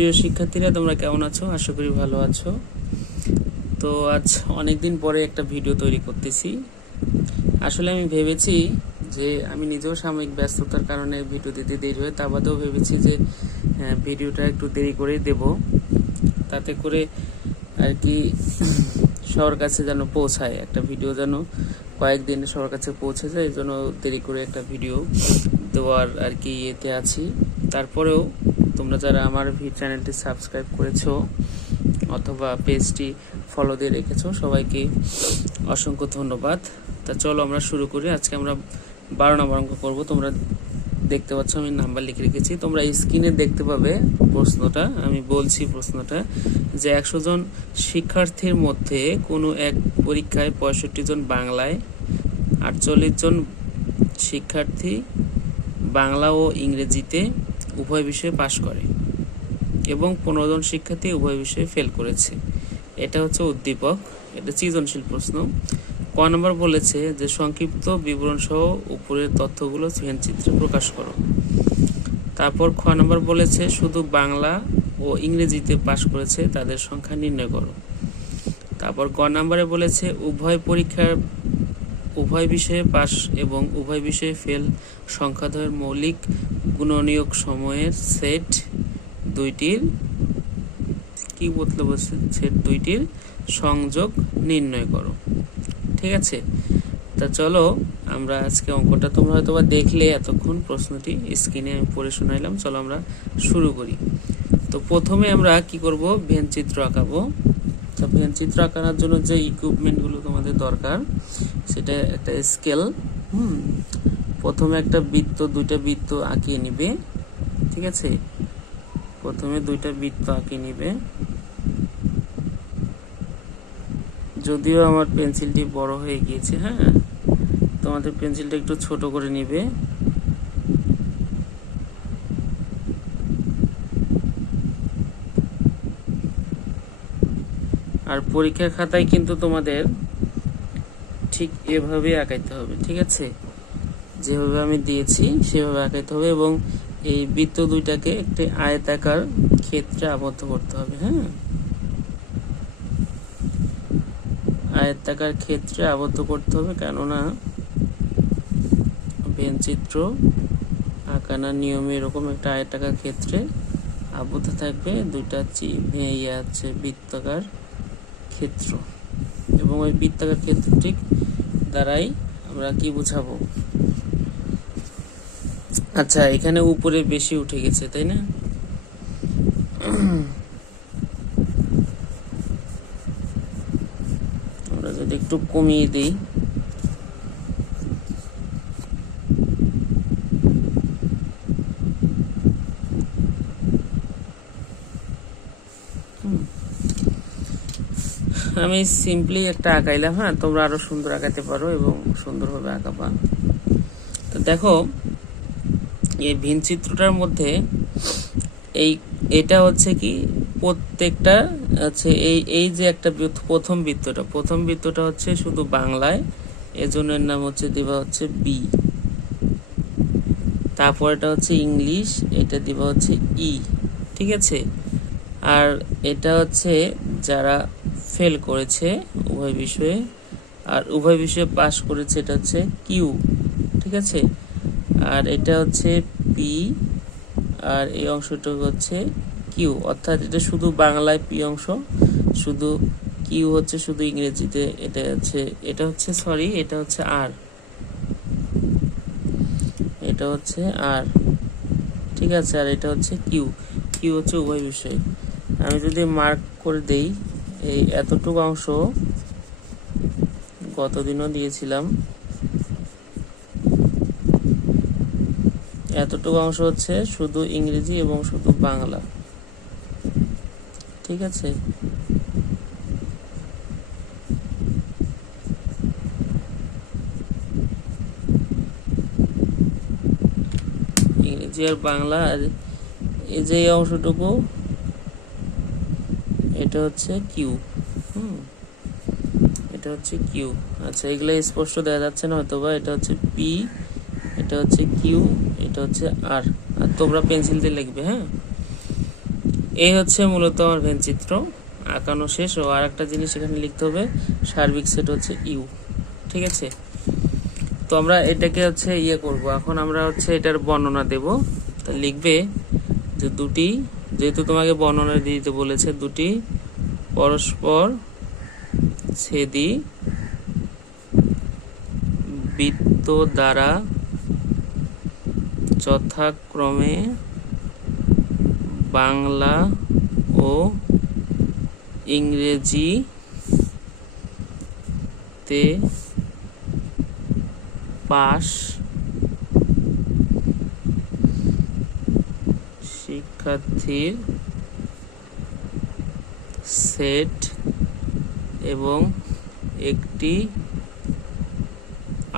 প্রিয় শিক্ষার্থীরা তোমরা কেমন আছো? আশা করি ভালো আছো। তো আজ অনেক দিন পরে একটা ভিডিও তৈরি করতেছি। আসলে আমি ভেবেছি যে আমি নিজেও সাময়িক ব্যস্ততার কারণে ভিডিও দিতে দেরি হয় তা বাদেও ভেবেছি যে হ্যাঁ, ভিডিওটা একটু দেরি করেই দেব। তাতে করে আর কি সবার কাছে যেন পৌঁছায় একটা ভিডিও যেন কয়েকদিনে সবার কাছে পৌঁছে যায় এই জন্য দেরি করে একটা ভিডিও দেওয়ার আর কি ইয়েতে আছি। তারপরেও তোমরা যারা আমার চ্যানেলটি সাবস্ক্রাইব করেছ অথবা পেজটি ফলো দিয়ে রেখেছো, সবাইকে অসংখ্য ধন্যবাদ। তা চলো আমরা শুরু করি। আজকে আমরা বারো নম্বর অঙ্ক করব। তোমরা দেখতে পাচ্ছ আমি নাম্বার লিখে রেখেছি। তোমরা স্ক্রিনে দেখতে পাবে প্রশ্নটা, আমি বলছি প্রশ্নটা, যে একশো জন শিক্ষার্থীর মধ্যে কোনো এক পরীক্ষায় পঁয়ষট্টি জন বাংলায়, আটচল্লিশ জন শিক্ষার্থী বাংলা ও ইংরেজিতে উভয় বিষয়ে পাশ করে এবং পনেরো জন শিক্ষার্থী উভয় বিষয়ে ফেল করেছে। এটা হচ্ছে উদ্দীপক, এটা সৃজনশীল প্রশ্ন। ক নম্বর বলেছে যে, সংক্ষিপ্ত বিবরণ সহ উপরের তথ্যগুলো চিত্রে প্রকাশ করো। তারপর খ নম্বর বলেছে, শুধু বাংলা ও ইংরেজিতে পাশ করেছে, তাদের সংখ্যা নির্ণয় করো। তারপর গ নম্বরে বলেছে, উভয় পরীক্ষার উভয় বিষয়ে পাস এবং উভয় বিষয়ে ফেল সংখ্যাদ্বয়ের মৌলিক গুণনীয়ক সময়ের সেট দুইটির কি বলতে বলছে? সেট দুইটির সংযোগ নির্ণয় করো। ঠিক আছে? তা চলো, আমরা আজকে অঙ্কটা তোমরা হয়তো বা দেখলে এতক্ষণ প্রশ্নটি স্ক্রিনে আমি পড়ে শোনাইলাম। চলো আমরা শুরু করি। তো প্রথমে আমরা কি করব? ভেন চিত্র আঁকাবো। তো ভেন চিত্র আঁকানোর জন্য যে ইকুইপমেন্টগুলো তোমাদের দরকার সেটা একটা স্কেল হুম, প্রথমে একটা বৃত্ত, দুইটা বৃত্ত আঁকিয়ে নিবে, ঠিক আছে? প্রথমে দুইটা বৃত্ত আঁকিয়ে নিবে। যদিও আমার পেন্সিলটি বড় হয়ে গিয়েছে হ্যাঁ? তোমাদের পেন্সিলটা একটু ছোট করে নিবে। আর পরীক্ষার খাতায় কিন্তু তোমাদের ঠিক এভাবে আঁকাইতে হবে, ঠিক আছে? যেভাবে আমি দিয়েছি, সেভাবে আঁকাইতে হবে এবং এই বৃত্ত দুইটাকে একটি আয়তাকার ক্ষেত্রে আবদ্ধ করতে হবে হ্যাঁ? আয়তাকার ক্ষেত্রে আবদ্ধ করতে হবে কেননা চিত্র আঁকানোর নিয়মে এরকম একটা আয়তাকার ক্ষেত্রে আবদ্ধ থাকবে, দুইটা ইয়ে আছে বৃত্তাকার ক্ষেত্র। এবং ওই বৃত্তাকার ক্ষেত্রটি দ্বারাই আমরা কি বুঝাবো? আচ্ছা এখানে উপরে বেশি উঠে গেছে, তাই না? আমরা যদি একটু কমিয়ে দিই। আমি সিম্পলি একটা আঁকাইলাম হ্যাঁ? তোমরা আরও সুন্দর আঁকাতে পারো এবং সুন্দরভাবে আঁকাবা তো দেখো, এই ভিন চিত্রটার মধ্যে এই, এটা হচ্ছে কি, প্রত্যেকটা আছে এই এই যে একটা প্রথম বৃত্তটা প্রথম বৃত্তটা হচ্ছে শুধু বাংলায় এজন্য এর নাম হচ্ছে, দিবা হচ্ছে বি তারপর এটা হচ্ছে ইংলিশ, এটা দিবা হচ্ছে ই ঠিক আছে? আর এটা হচ্ছে যারা ফেল করেছে উভয় বিষয়ে। আর উভয় বিষয়ে পাস করেছে এটা হচ্ছে কিউ ঠিক আছে? আর এটা হচ্ছে পি আর এই অংশটা হচ্ছে কিউ অর্থাৎ এটা শুধু বাংলায় পি অংশ, শুধু কিউ হচ্ছে শুধু ইংরেজিতে, এটা হচ্ছে এটা হচ্ছে সরি এটা হচ্ছে আর এটা হচ্ছে আর ঠিক আছে? আর এটা হচ্ছে কিউ কিউ হচ্ছে উভয় বিষয়। আমি যদি মার্ক করে দেই এই এতটুকু অংশ গতদিনও দিয়েছিলাম। এতটুকু অংশ হচ্ছে শুধু ইংরেজি এবং শুধু বাংলা। ঠিক আছে? ইংরেজি আর বাংলা আর এই যে অংশটুকু এটা হচ্ছে কিউ হুম। এটা হচ্ছে কিউ আচ্ছা এগুলো স্পষ্ট দেখা যাচ্ছে না হয়তো বা এটা হচ্ছে পি এটা হচ্ছে কিউ এটা হচ্ছে আর আর তোমরা পেন্সিল দিয়ে লিখবে হ্যাঁ? এই হচ্ছে মূলত আমার ভেন আঁকানো শেষ। ও আর একটা জিনিস এখানে লিখতে হবে। সার্বিক সেট হচ্ছে ইউ ঠিক আছে? তো আমরা এটাকে হচ্ছে ইয়ে করব। এখন আমরা হচ্ছে এটার বর্ণনা দেব। তা লিখবে যে দুটি যেহেতু তোমাকে বর্ণনা দিতে বলেছে দুটি, পরস্পর ছেদি বৃত্ত দ্বারা যথাক্রমে বাংলা ও ইংরেজি তে পাশ শিক্ষার্থীর সেট এবং একটি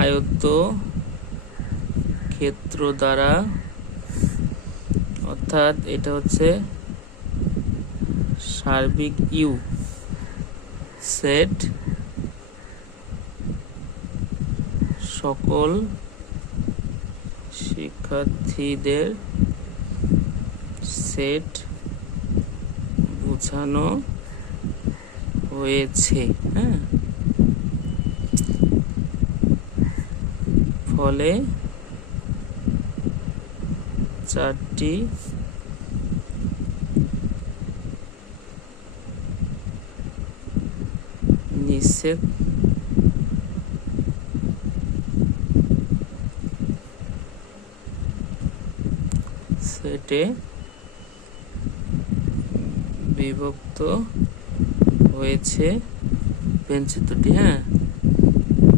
আয়ত্ত ক্ষেত্র দ্বারা, অর্থাৎ এটা হচ্ছে সার্বিক ইউ সেট সকল শিক্ষার্থীদের সেট বোঝানো হয়েছে হ্যাঁ? ফলে চারটি নিষেধ সেটে বিভক্ত হয়েছে পেনচিত্রটি হ্যাঁ?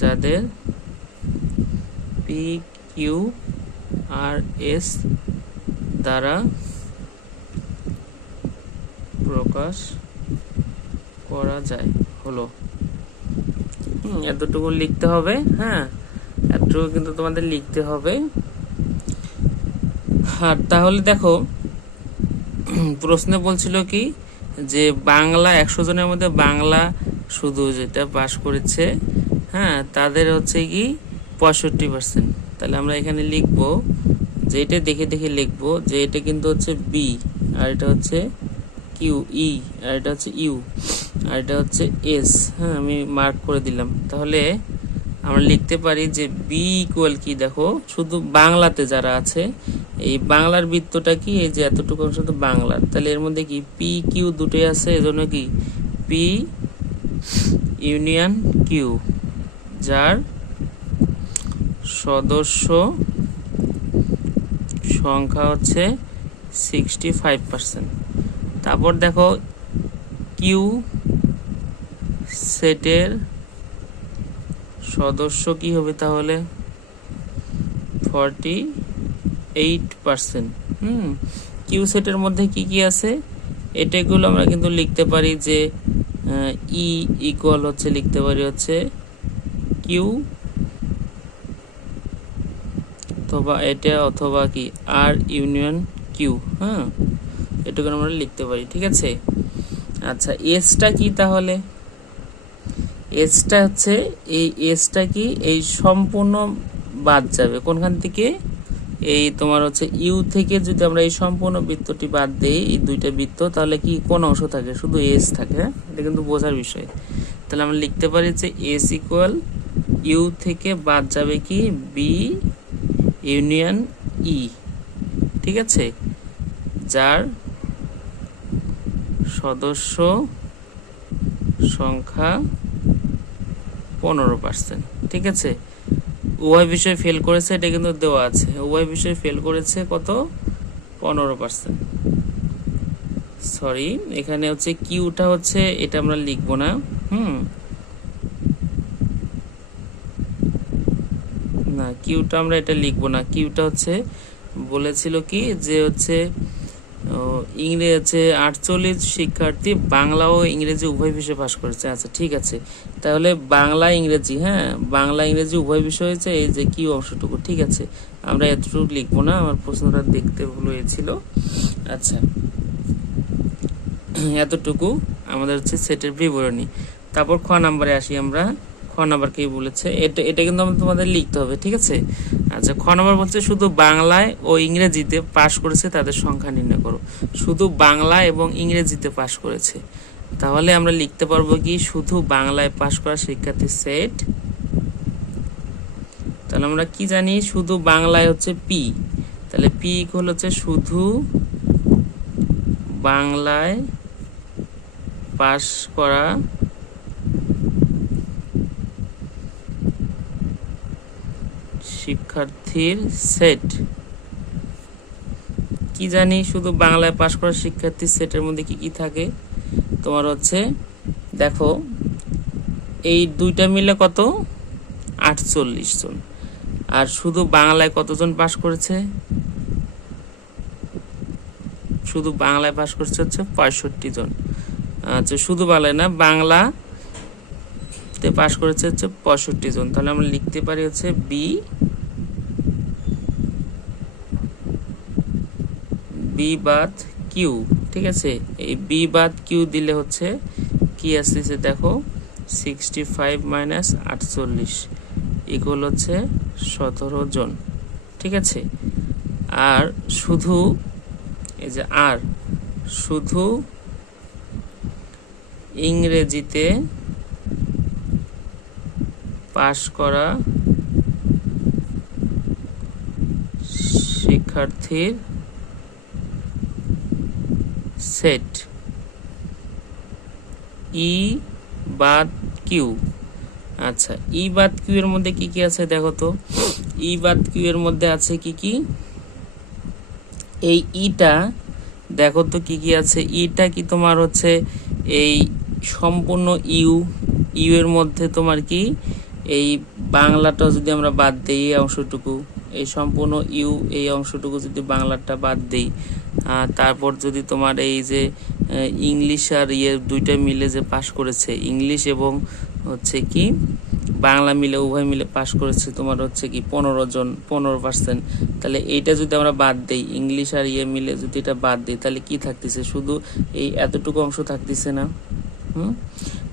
যাদের পি কিউ আর এস দ্বারা প্রকাশ করা যায়, হলো। এতটুকু লিখতে হবে হ্যাঁ? এতটুকু কিন্তু তোমাদের লিখতে হবে। আর তাহলে দেখো, প্রশ্নে বলছিল কি যে বাংলা, একশো জনের মধ্যে বাংলা শুধু যেটা পাশ করেছে হ্যাঁ তাদের হচ্ছে কি পঁয়ষট্টি পার্সেন্ট তাহলে আমরা এখানে লিখব, যে এটা দেখে দেখে লিখব যে এটা কিন্তু হচ্ছে বি আর এটা হচ্ছে কিউ ই আর এটা হচ্ছে ইউ আর এটা হচ্ছে এস হ্যাঁ আমি মার্ক করে দিলাম। তাহলে আমরা লিখতে পারি যে বি ইকুয়াল কি? দেখো, শুধু বাংলাতে যারা আছে, এই বাংলার বৃত্তটা কি? এই যে এতটুকু অংশ তো বাংলার। তাহলে এর মধ্যে কি? পি কিউ দুটোই আছে, এজন্য কি? পি ইউনিয়ন কিউ যার সদস্য সংখ্যা হচ্ছে সিক্সটি ফাইভ পার্সেন্ট তারপর দেখো কিউ সেটের সদস্য কি হবে তাহলে? Forty eight percent hmm Q সেটের মধ্যে কি কি আছে? এটাগুলো আমরা কিন্তু লিখতে পারি যে ই ইকুয়াল হচ্ছে, লিখতে পারি হচ্ছে কিউ অথবা এটা অথবা কি? আর ইউনিয়ন কিউ হ্যাঁ এটুকু আমরা লিখতে পারি, ঠিক আছে? আচ্ছা এসটা কি তাহলে? এসটা হচ্ছে এই এসটা কি এই সম্পূর্ণ বাদ যাবে। কোনখান থেকে? এই তোমার হচ্ছে ইউ থেকে যদি আমরা এই সম্পূর্ণ বৃত্তটি বাদ দেই, এই দুইটা বৃত্ত, তাহলে কি কোন অংশ থাকে? শুধু এস থাকে হ্যাঁ? এটা কিন্তু বোঝার বিষয়। তাহলে আমরা লিখতে পারি যে এস ইকুয়াল ইউ থেকে বাদ যাবে কি? বি ইউনিয়ন ই ঠিক আছে? যার সদস্য সংখ্যা পনেরো পার্সেন্ট ঠিক আছে? উভয় বিষয় ফেল করেছে, এটা কিন্তু দেওয়া আছে। উভয় বিষয় ফেল করেছে কত? পনেরো পার্সেন্ট সরি এখানে হচ্ছে কিউটা হচ্ছে, এটা আমরা লিখব না। হুম। না কিউটা আমরা এটা লিখব না। কিউটা হচ্ছে, বলেছিল কি যে হচ্ছে ইংরেজি আটচল্লিশ শিক্ষার্থী বাংলা ও ইংরেজি উভয় বিষয়ে পাশ করেছে। আচ্ছা ঠিক আছে। তাহলে বাংলা, ইংরেজি হ্যাঁ? বাংলা, ইংরেজি উভয় বিষয় হয়েছে, এই যে কি অংশটুকু, ঠিক আছে? আমরা এতটুকু লিখব না, আমার প্রশ্নটা দেখতে ভুল হয়েছিল। আচ্ছা। এতটুকু, আমাদের হচ্ছে সেটের বিবরণী। তারপর খ নাম্বারে আসি আমরা। খ নাম্বার কি বলেছে? এটা এটা কিন্তু আমাদের তোমাদের লিখতে হবে, ঠিক আছে? আচ্ছা খ নাম্বার বলছে, শুধু বাংলায় ও ইংরেজিতে পাশ করেছে, তাদের সংখ্যা নির্ণয় করো। শুধু বাংলা এবং ইংরেজিতে পাশ করেছে। তাহলে আমরা লিখতে পারব কি, শুধু বাংলায় পাশ করা শিক্ষার্থী সেট। তাহলে আমরা কি জানি, শুধু বাংলায় হচ্ছে পি তাহলে পি ইকুয়াল হচ্ছে, শুধু বাংলায় পাশ করা শিক্ষার্থীর সেট কি জানি, শুধু বাংলায় পাশ করা শিক্ষার্থীর সেটের মধ্যে কি কি থাকে? তোমার হচ্ছে, দেখো, এই দুইটা মিলে কত? আটচল্লিশ জন। আর শুধু বাংলায় কতজন পাশ করেছে? শুধু বাংলায় পাশ করছে হচ্ছে পঁয়ষট্টি জন। আচ্ছা শুধু বাংলায় না বাংলা তে পাশ করেছে হচ্ছে পঁয়ষট্টি জন। তাহলে আমরা লিখতে পারি হচ্ছে বি বি বাদ কিউ ঠিক আছে? এই বি বাদ কিউ দিলে হচ্ছে কি আসতেছে দেখো? সিক্সটি ফাইভ মাইনাস আটচল্লিশ ইকুয়াল হচ্ছে সতেরো জন, ঠিক আছে? আর শুধু, এই যে আর শুধু ইংরেজিতে পাশ করা শিক্ষার্থীর সেট। ই বাদ কিউ। আচ্ছা ই বাদ কিউ এর মধ্যে কি কি আছে দেখো তো? ই বাদ কিউ এর মধ্যে আছে কি কি? এই ইটা, দেখো তো কি কি আছে? ইটা কি তোমার হচ্ছে এই সম্পূর্ণ ইউ ইউ এর মধ্যে তোমার কি? এই বাংলাটা যদি আমরা বাদ দিই এই অংশটুকু, এই সম্পূর্ণ ইউ এই অংশটুকু যদি বাংলাটা বাদ দিই তারপর যদি তোমার এই যে ইংলিশ আর ইয়ে দুইটা মিলে যে পাশ করেছে, ইংলিশ এবং হচ্ছে কি, বাংলা মিলে, উভয় মিলে পাশ করেছে তোমার হচ্ছে কি পনেরো জন, পনেরো পার্সেন্ট তাহলে এইটা যদি আমরা বাদ দিই, ইংলিশ আর ইয়ে মিলে যদি এটা বাদ দিই, তাহলে কি থাকতেছে? শুধু এই এতটুকু অংশ থাকতেছে না। হুম?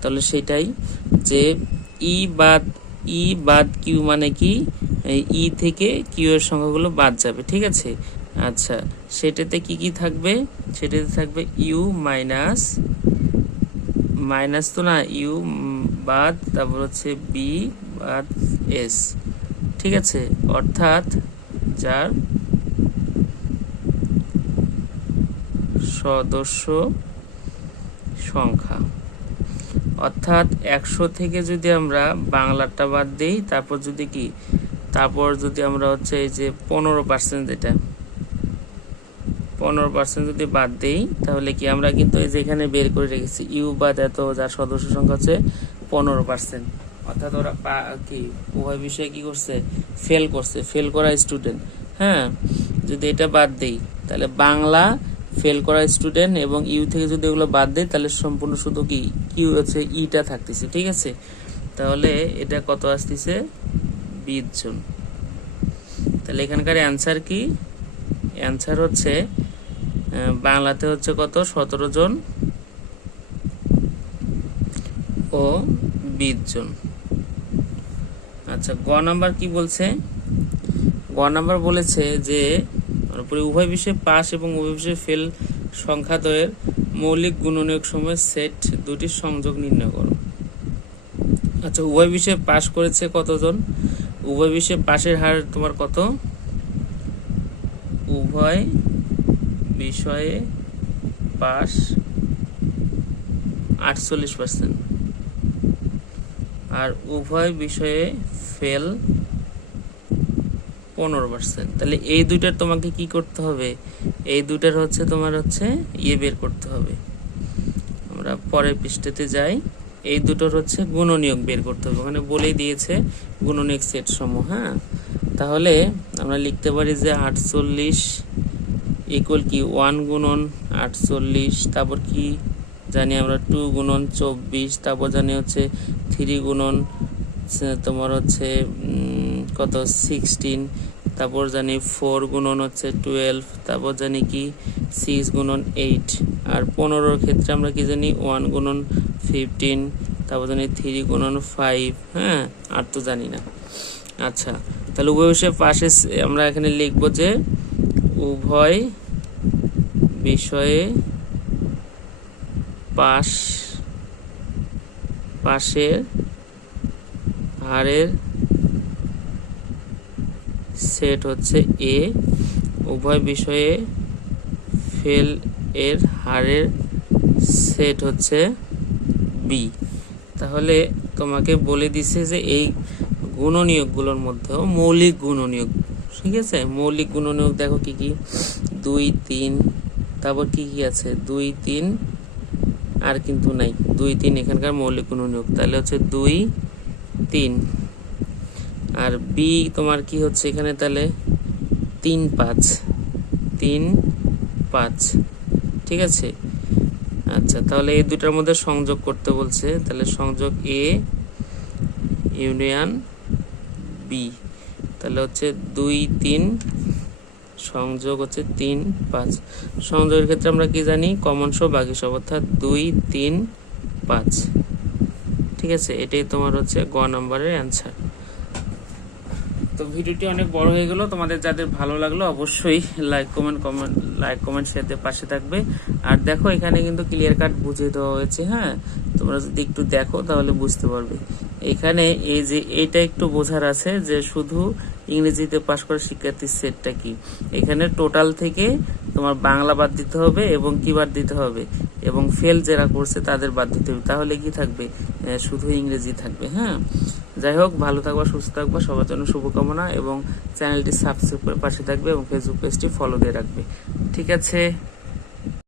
তাহলে সেটাই যে ই বাদ ই বাদ কিউ মানে কি? ই থেকে কিউ এর সংখ্যাগুলো বাদ যাবে, ঠিক আছে? আচ্ছা সেটাতে কি কি থাকবে? সেটাতে থাকবে ইউ মাইনাস মাইনাস তো না, ইউ বাদ, তারপর হচ্ছে বি বাদ এস। ঠিক আছে? অর্থাৎ যার সদস্য সংখ্যা। অর্থাৎ একশো থেকে যদি আমরা বাংলাটা বাদ দিই, তারপর যদি কি? তারপর যদি আমরা হচ্ছে এই যে পনেরো পার্সেন্ট যেটা পনেরো পার্সেন্ট যদি বাদ দিই, তাহলে কি আমরা কিন্তু এই যে এখানে বের করে রেখেছি, ইউ বাদ এত যার সদস্য সংখ্যা হচ্ছে পনেরো পার্সেন্ট অর্থাৎ ওরা কি, উভয় বিষয়ে কি করছে? ফেল করছে ফেল করা স্টুডেন্ট হ্যাঁ যদি এটা বাদ দিই, তাহলে বাংলা ফেল করা স্টুডেন্ট এবং ইউ থেকে যদি এগুলো বাদ দেয় তাহলে সম্পূর্ণ শুধু কি, কিউ হচ্ছে ইটা থাকতেছে, ঠিক আছে? তাহলে এটা কত আসতেছে? বিশ জন। তাহলে এখানকার অ্যান্সার কি? অ্যান্সার হচ্ছে বাংলাতে হচ্ছে কত? সতেরো জন ও বিশ জন। আচ্ছা গ নাম্বার কি বলছে? গ নাম্বার বলেছে যে তারপরে উভয় বিষয়ে পাস এবং উভয় বিষয়ে ফেল সংখ্যাদ্বয়ের মৌলিক গুণনীয়ক সময়ের সেট দুটির সংযোগ নির্ণয় করো। আচ্ছা উভয় বিষয়ে পাস করেছে কতজন? উভয় বিষয়ে পাশের হার তোমার কত? উভয় বিষয়ে পাস আটচল্লিশ পার্সেন্ট আর উভয় বিষয়ে ফেল পনেরো পার্সেন্ট তাহলে এই দুইটার তোমাকে কি করতে হবে? এই দুইটার হচ্ছে তোমার হচ্ছে ইয়ে বের করতে হবে। আমরা পরের পৃষ্ঠাতে যাই। এই দুটোর হচ্ছে গুণনীয়ক বের করতে হবে। ওখানে বলেই দিয়েছে গুণনীয়ক সেট সমূহ হ্যাঁ? তাহলে আমরা লিখতে পারি যে আটচল্লিশ ইকুয়াল কি? ওয়ান গুণন আটচল্লিশ, তারপর কি জানি আমরা? টু গুণন চব্বিশ, তারপর জানি হচ্ছে থ্রি গুণন তোমার হচ্ছে কত? সিক্সটিন তারপর জানি ফোর গুণন হচ্ছে টুয়েলভ তারপর জানি কি? সিক্স গুণন এইট আর পনেরোর ক্ষেত্রে আমরা কি জানি? ওয়ান গুণন ফিফটিন তারপর জানি থ্রি গুণন ফাইভ হ্যাঁ? আর তো জানি না। আচ্ছা তাহলে উভয় বিষয়ে পাশে আমরা এখানে লিখব যে উভয় বিষয়ে পাশ, পাশের হারের সেট হচ্ছে এ। উভয় বিষয়ে ফেল এর হারের সেট হচ্ছে বি। তাহলে তোমাকে বলে দিছে যে এই গুণনীয়কগুলোর মধ্যেও মৌলিক গুণনীয়ক ঠিক আছে? মৌলিক গুণনীয়ক দেখো কি কি? দুই, তিন, তারপর কি কি আছে? দুই, তিন, আর কিন্তু নাই। দুই, তিন এখানকার মৌলিক গুণনীয়ক। তাহলে হচ্ছে দুই, তিন। আর বি তোমার কি হচ্ছে এখানে তাহলে? তিন, পাঁচ। তিন, পাঁচ। ঠিক আছে? আচ্ছা তাহলে এই দুটার মধ্যে সংযোগ করতে বলছে। তাহলে সংযোগ এ ইউনিয়ন বি তাহলে হচ্ছে দুই, তিন, সংযোগ হচ্ছে তিন, পাঁচ। সংযোগের ক্ষেত্রে আমরা কি জানি? কমন সহ বাকি সব, অর্থাৎ দুই, তিন, পাঁচ। ঠিক আছে? এটাই তোমার হচ্ছে গ নম্বরের অ্যান্সার তো ভিডিওটি অনেক বড় হয়ে গেল। তোমাদের যাদের ভালো লাগল অবশ্যই like comment comment like comment দিয়ে পাশে থাকবে। আর দেখো, এখানে কিন্তু ক্লিয়ার কাট বুঝিয়ে দেওয়া হয়েছে হ্যাঁ? তোমরা যদি একটু দেখো, তাহলে বুঝতে পারবে। এখানে এই যে এইটা একটু বোঝার আছে যে শুধু ইংরেজিতে পাশ করা শিক্ষার্থীর সেটটা কি? এখানে টোটাল থেকে তোমার বাংলা বাদ দিতে হবে এবং কি বাদ দিতে হবে? এবং ফেল যারা করছে তাদের বাদ দিতে হবে। তাহলে কি থাকবে? শুধু ইংরেজি থাকবে হ্যাঁ? যাই হোক, ভালো থাকবা, সুস্থ থাকবা, সবার জন্য শুভকামনা এবং চ্যানেলটি সাবস্ক্রাইব করে পাশে থাকবে এবং ফেসবুক পেজটি ফলো দিয়ে রাখবে। ঠিক আছে?